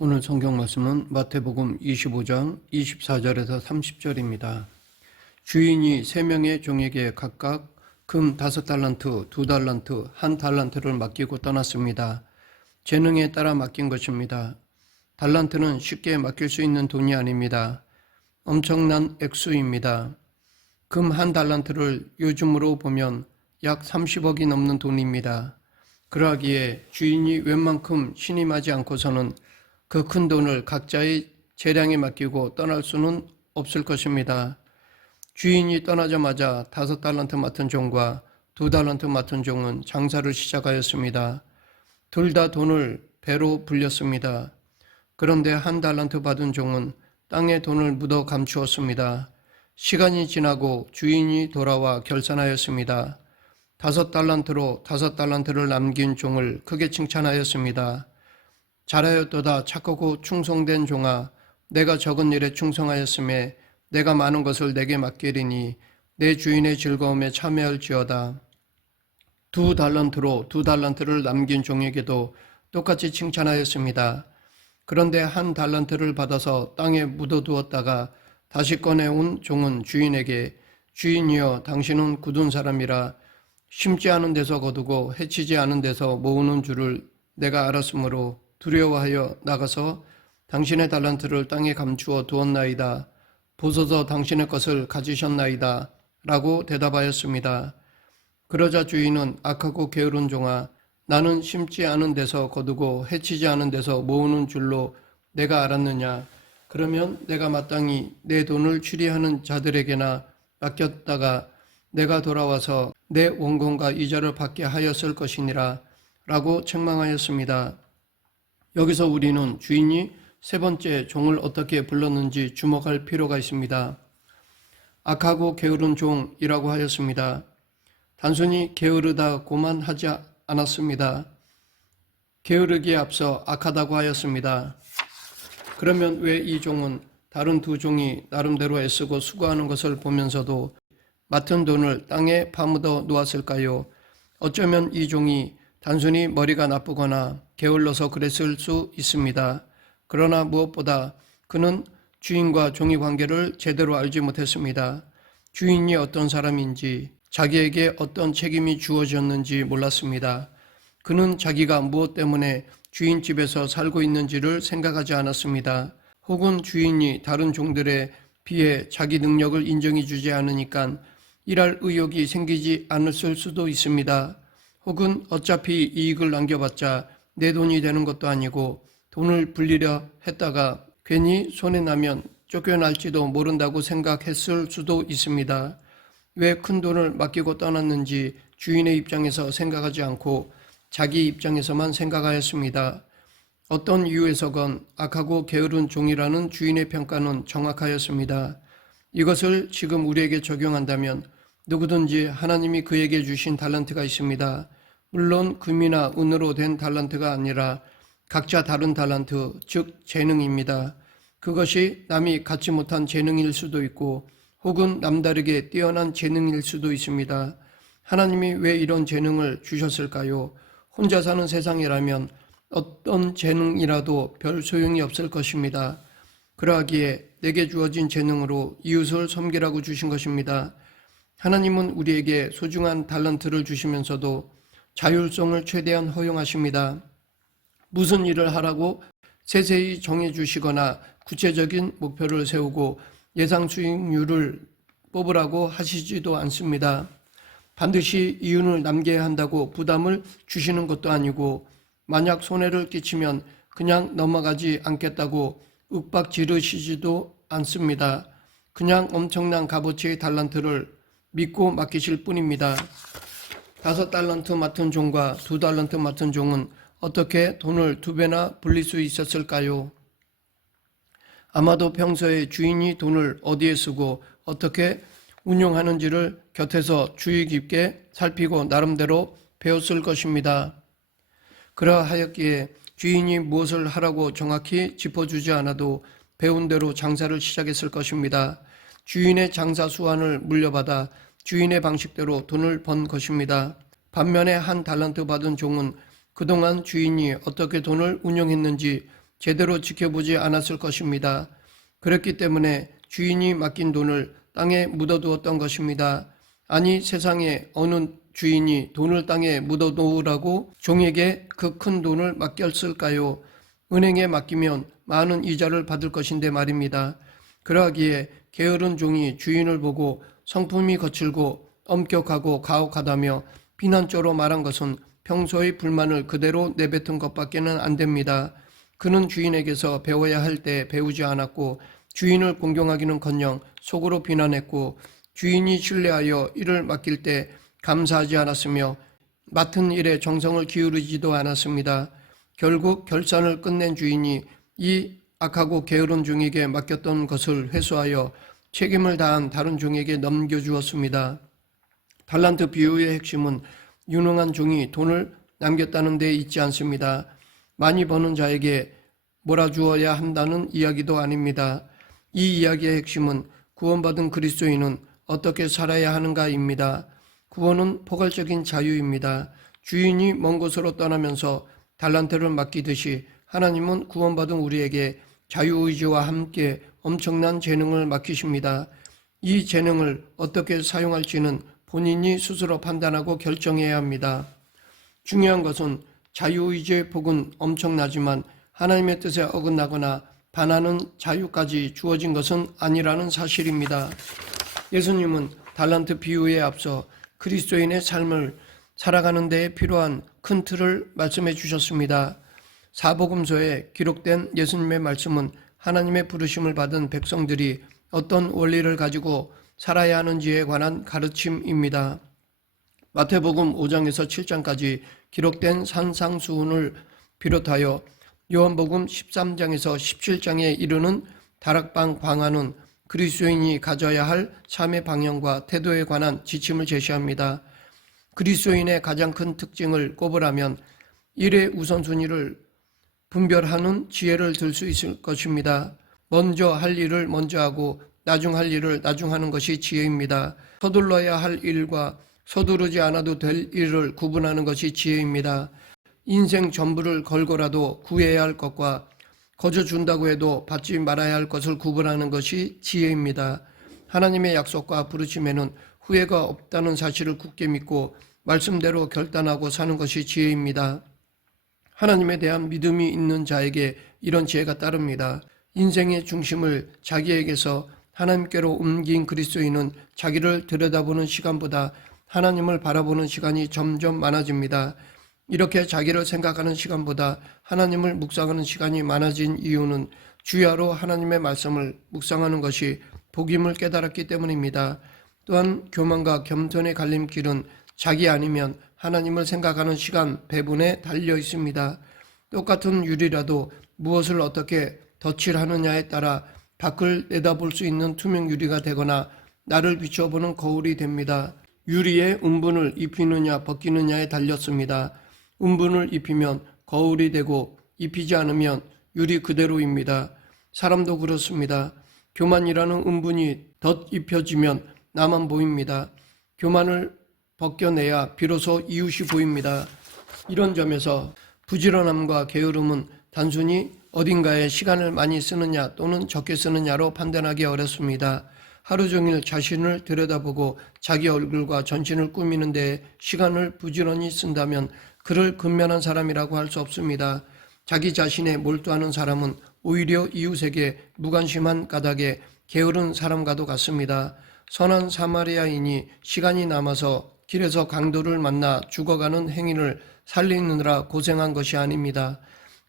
오늘 성경 말씀은 마태복음 25장 24절에서 30절입니다. 주인이 3명의 종에게 각각 금 5달란트, 2달란트, 1달란트를 맡기고 떠났습니다. 재능에 따라 맡긴 것입니다. 달란트는 쉽게 맡길 수 있는 돈이 아닙니다. 엄청난 액수입니다. 금 1달란트를 요즘으로 보면 약 30억이 넘는 돈입니다. 그러하기에 주인이 웬만큼 신임하지 않고서는 그 큰 돈을 각자의 재량에 맡기고 떠날 수는 없을 것입니다. 주인이 떠나자마자 5달란트 맡은 종과 2달란트 맡은 종은 장사를 시작하였습니다. 둘 다 돈을 배로 불렸습니다. 그런데 1달란트 받은 종은 땅에 돈을 묻어 감추었습니다. 시간이 지나고 주인이 돌아와 결산하였습니다. 5달란트로 5달란트를 남긴 종을 크게 칭찬하였습니다. 잘하였도다 착하고 충성된 종아, 내가 적은 일에 충성하였음에 내가 많은 것을 내게 맡기리니 내 주인의 즐거움에 참여할지어다. 2달란트로 2달란트를 남긴 종에게도 똑같이 칭찬하였습니다. 그런데 1달란트를 받아서 땅에 묻어두었다가 다시 꺼내온 종은 주인에게 주인이여 당신은 굳은 사람이라 심지 않은 데서 거두고 해치지 않은 데서 모으는 줄을 내가 알았으므로 두려워하여 나가서 당신의 달란트를 땅에 감추어 두었나이다. 보소서 당신의 것을 가지셨나이다. 라고 대답하였습니다. 그러자 주인은 악하고 게으른 종아, 나는 심지 않은 데서 거두고 해치지 않은 데서 모으는 줄로 내가 알았느냐. 그러면 내가 마땅히 내 돈을 추리하는 자들에게나 맡겼다가 내가 돌아와서 내 원금과 이자를 받게 하였을 것이니라. 라고 책망하였습니다. 여기서 우리는 주인이 3번째 종을 어떻게 불렀는지 주목할 필요가 있습니다. 악하고 게으른 종이라고 하였습니다. 단순히 게으르다고만 하지 않았습니다. 게으르기에 앞서 악하다고 하였습니다. 그러면 왜 이 종은 다른 2 종이 나름대로 애쓰고 수고하는 것을 보면서도 맡은 돈을 땅에 파묻어 놓았을까요? 어쩌면 이 종이 단순히 머리가 나쁘거나 게을러서 그랬을 수 있습니다. 그러나 무엇보다 그는 주인과 종의 관계를 제대로 알지 못했습니다. 주인이 어떤 사람인지, 자기에게 어떤 책임이 주어졌는지 몰랐습니다. 그는 자기가 무엇 때문에 주인 집에서 살고 있는지를 생각하지 않았습니다. 혹은 주인이 다른 종들에 비해 자기 능력을 인정해 주지 않으니까 일할 의욕이 생기지 않았을 수도 있습니다. 혹은 어차피 이익을 남겨봤자 내 돈이 되는 것도 아니고 돈을 불리려 했다가 괜히 손해 나면 쫓겨날지도 모른다고 생각했을 수도 있습니다. 왜 큰 돈을 맡기고 떠났는지 주인의 입장에서 생각하지 않고 자기 입장에서만 생각하였습니다. 어떤 이유에서건 악하고 게으른 종이라는 주인의 평가는 정확하였습니다. 이것을 지금 우리에게 적용한다면 누구든지 하나님이 그에게 주신 달란트가 있습니다. 물론 금이나 은으로 된 달란트가 아니라 각자 다른 달란트, 즉 재능입니다. 그것이 남이 갖지 못한 재능일 수도 있고 혹은 남다르게 뛰어난 재능일 수도 있습니다. 하나님이 왜 이런 재능을 주셨을까요? 혼자 사는 세상이라면 어떤 재능이라도 별 소용이 없을 것입니다. 그러하기에 내게 주어진 재능으로 이웃을 섬기라고 주신 것입니다. 하나님은 우리에게 소중한 달란트를 주시면서도 자율성을 최대한 허용하십니다. 무슨 일을 하라고 세세히 정해주시거나 구체적인 목표를 세우고 예상 수익률을 뽑으라고 하시지도 않습니다. 반드시 이윤을 남겨야 한다고 부담을 주시는 것도 아니고 만약 손해를 끼치면 그냥 넘어가지 않겠다고 윽박 지르시지도 않습니다. 그냥 엄청난 값어치의 달란트를 믿고 맡기실 뿐입니다. 5달란트 맡은 종과 2달란트 맡은 종은 어떻게 돈을 2배나 불릴 수 있었을까요? 아마도 평소에 주인이 돈을 어디에 쓰고 어떻게 운용하는지를 곁에서 주의 깊게 살피고 나름대로 배웠을 것입니다. 그러하였기에 주인이 무엇을 하라고 정확히 짚어주지 않아도 배운 대로 장사를 시작했을 것입니다. 주인의 장사 수완을 물려받아 주인의 방식대로 돈을 번 것입니다. 반면에 1달란트 받은 종은 그동안 주인이 어떻게 돈을 운용했는지 제대로 지켜보지 않았을 것입니다. 그렇기 때문에 주인이 맡긴 돈을 땅에 묻어두었던 것입니다. 아니, 세상에 어느 주인이 돈을 땅에 묻어놓으라고 종에게 그 큰 돈을 맡겼을까요? 은행에 맡기면 많은 이자를 받을 것인데 말입니다. 그러하기에 게으른 종이 주인을 보고 성품이 거칠고 엄격하고 가혹하다며 비난조로 말한 것은 평소의 불만을 그대로 내뱉은 것밖에는 안 됩니다. 그는 주인에게서 배워야 할 때 배우지 않았고 주인을 공경하기는커녕 속으로 비난했고 주인이 신뢰하여 일을 맡길 때 감사하지 않았으며 맡은 일에 정성을 기울이지도 않았습니다. 결국 결산을 끝낸 주인이 이 악하고 게으른 종에게 맡겼던 것을 회수하여 책임을 다한 다른 종에게 넘겨주었습니다. 달란트 비유의 핵심은 유능한 종이 돈을 남겼다는 데 있지 않습니다. 많이 버는 자에게 몰아주어야 한다는 이야기도 아닙니다. 이 이야기의 핵심은 구원받은 그리스도인은 어떻게 살아야 하는가입니다. 구원은 포괄적인 자유입니다. 주인이 먼 곳으로 떠나면서 달란트를 맡기듯이 하나님은 구원받은 우리에게 자유의지와 함께 엄청난 재능을 맡기십니다. 이 재능을 어떻게 사용할지는 본인이 스스로 판단하고 결정해야 합니다. 중요한 것은 자유의지의 폭은 엄청나지만 하나님의 뜻에 어긋나거나 반하는 자유까지 주어진 것은 아니라는 사실입니다. 예수님은 달란트 비유에 앞서 그리스도인의 삶을 살아가는 데에 필요한 큰 틀을 말씀해 주셨습니다. 사복음서에 기록된 예수님의 말씀은 하나님의 부르심을 받은 백성들이 어떤 원리를 가지고 살아야 하는지에 관한 가르침입니다. 마태복음 5장에서 7장까지 기록된 산상수훈을 비롯하여 요한복음 13장에서 17장에 이르는 다락방 광화는 그리스도인이 가져야 할 삶의 방향과 태도에 관한 지침을 제시합니다. 그리스도인의 가장 큰 특징을 꼽으라면 일의 우선순위를 분별하는 지혜를 들 수 있을 것입니다. 먼저 할 일을 먼저 하고 나중 할 일을 나중 하는 것이 지혜입니다. 서둘러야 할 일과 서두르지 않아도 될 일을 구분하는 것이 지혜입니다. 인생 전부를 걸고라도 구해야 할 것과 거저 준다고 해도 받지 말아야 할 것을 구분하는 것이 지혜입니다. 하나님의 약속과 부르심에는 후회가 없다는 사실을 굳게 믿고 말씀대로 결단하고 사는 것이 지혜입니다. 하나님에 대한 믿음이 있는 자에게 이런 지혜가 따릅니다. 인생의 중심을 자기에게서 하나님께로 옮긴 그리스도인은 자기를 들여다보는 시간보다 하나님을 바라보는 시간이 점점 많아집니다. 이렇게 자기를 생각하는 시간보다 하나님을 묵상하는 시간이 많아진 이유는 주야로 하나님의 말씀을 묵상하는 것이 복임을 깨달았기 때문입니다. 또한 교만과 겸손의 갈림길은 자기 아니면 하나님을 생각하는 시간 배분에 달려 있습니다. 똑같은 유리라도 무엇을 어떻게 덧칠하느냐에 따라 밖을 내다볼 수 있는 투명 유리가 되거나 나를 비춰보는 거울이 됩니다. 유리에 운분을 입히느냐 벗기느냐에 달렸습니다. 운분을 입히면 거울이 되고 입히지 않으면 유리 그대로입니다. 사람도 그렇습니다. 교만이라는 운분이 덧입혀지면 나만 보입니다. 교만을 벗겨내야 비로소 이웃이 보입니다. 이런 점에서 부지런함과 게으름은 단순히 어딘가에 시간을 많이 쓰느냐 또는 적게 쓰느냐로 판단하기 어렵습니다. 하루 종일 자신을 들여다보고 자기 얼굴과 전신을 꾸미는 데 시간을 부지런히 쓴다면 그를 근면한 사람이라고 할 수 없습니다. 자기 자신에 몰두하는 사람은 오히려 이웃에게 무관심한 까닭에 게으른 사람과도 같습니다. 선한 사마리아인이 시간이 남아서 길에서 강도를 만나 죽어가는 행인을 살리느라 고생한 것이 아닙니다.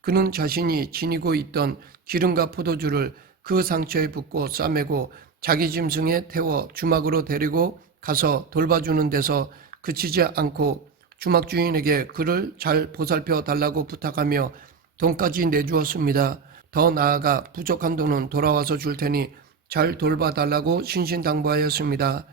그는 자신이 지니고 있던 기름과 포도주를 그 상처에 붓고 싸매고 자기 짐승에 태워 주막으로 데리고 가서 돌봐주는 데서 그치지 않고 주막 주인에게 그를 잘 보살펴 달라고 부탁하며 돈까지 내주었습니다. 더 나아가 부족한 돈은 돌아와서 줄 테니 잘 돌봐달라고 신신당부하였습니다.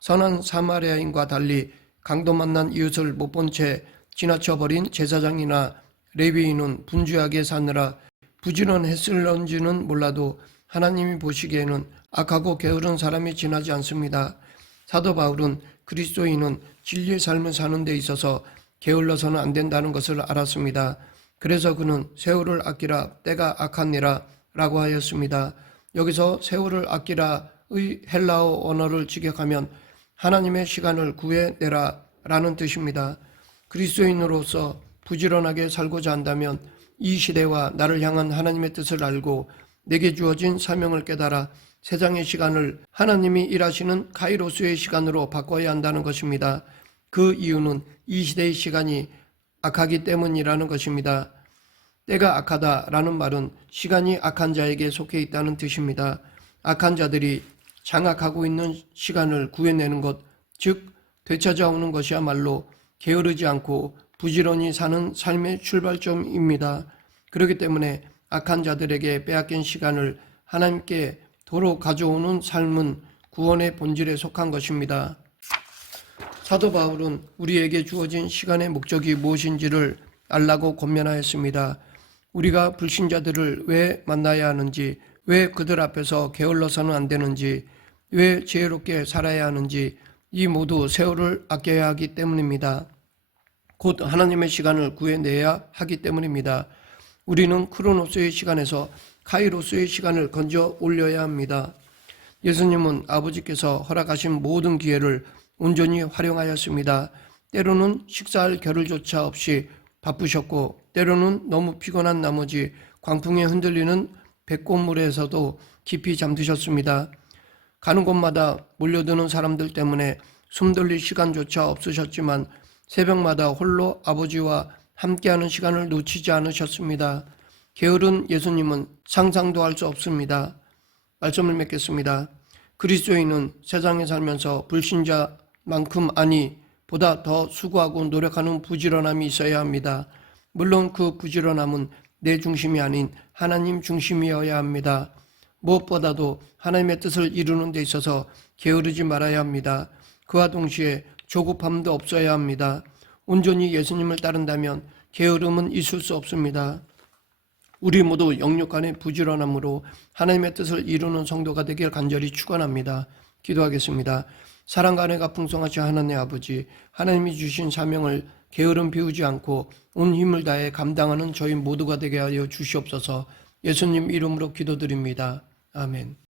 선한 사마리아인과 달리 강도 만난 이웃을 못 본 채 지나쳐버린 제사장이나 레위인은 분주하게 사느라 부지런했을런지는 몰라도 하나님이 보시기에는 악하고 게으른 사람이 지나지 않습니다. 사도 바울은 그리스도인은 진리의 삶을 사는 데 있어서 게을러서는 안 된다는 것을 알았습니다. 그래서 그는 세월을 아끼라 때가 악하니라 라고 하였습니다. 여기서 세월을 아끼라의 헬라어 언어를 직역하면 하나님의 시간을 구해내라 라는 뜻입니다. 그리스도인으로서 부지런하게 살고자 한다면 이 시대와 나를 향한 하나님의 뜻을 알고 내게 주어진 사명을 깨달아 세상의 시간을 하나님이 일하시는 카이로스의 시간으로 바꿔야 한다는 것입니다. 그 이유는 이 시대의 시간이 악하기 때문이라는 것입니다. 때가 악하다라는 말은 시간이 악한 자에게 속해 있다는 뜻입니다. 악한 자들이 장악하고 있는 시간을 구해내는 것, 즉 되찾아오는 것이야말로 게으르지 않고 부지런히 사는 삶의 출발점입니다. 그렇기 때문에 악한 자들에게 빼앗긴 시간을 하나님께 도로 가져오는 삶은 구원의 본질에 속한 것입니다. 사도 바울은 우리에게 주어진 시간의 목적이 무엇인지를 알라고 권면하였습니다. 우리가 불신자들을 왜 만나야 하는지, 왜 그들 앞에서 게을러서는 안 되는지, 왜 지혜롭게 살아야 하는지, 이 모두 세월을 아껴야 하기 때문입니다. 곧 하나님의 시간을 구해내야 하기 때문입니다. 우리는 크로노스의 시간에서 카이로스의 시간을 건져 올려야 합니다. 예수님은 아버지께서 허락하신 모든 기회를 온전히 활용하였습니다. 때로는 식사할 겨를조차 없이 바쁘셨고 때로는 너무 피곤한 나머지 광풍에 흔들리는 백곤물에서도 깊이 잠드셨습니다. 가는 곳마다 몰려드는 사람들 때문에 숨돌릴 시간조차 없으셨지만 새벽마다 홀로 아버지와 함께하는 시간을 놓치지 않으셨습니다. 게으른 예수님은 상상도 할 수 없습니다. 말씀을 맺겠습니다. 그리스도인은 세상에 살면서 불신자만큼 아니 보다 더 수고하고 노력하는 부지런함이 있어야 합니다. 물론 그 부지런함은 내 중심이 아닌 하나님 중심이어야 합니다. 무엇보다도 하나님의 뜻을 이루는 데 있어서 게으르지 말아야 합니다. 그와 동시에 조급함도 없어야 합니다. 온전히 예수님을 따른다면 게으름은 있을 수 없습니다. 우리 모두 영육간의 부지런함으로 하나님의 뜻을 이루는 성도가 되길 간절히 축원합니다. 기도하겠습니다. 사랑과 은혜가 풍성하신 하나님 아버지, 하나님이 주신 사명을 게으름 비우지 않고 온 힘을 다해 감당하는 저희 모두가 되게 하여 주시옵소서. 예수님 이름으로 기도드립니다. 아멘.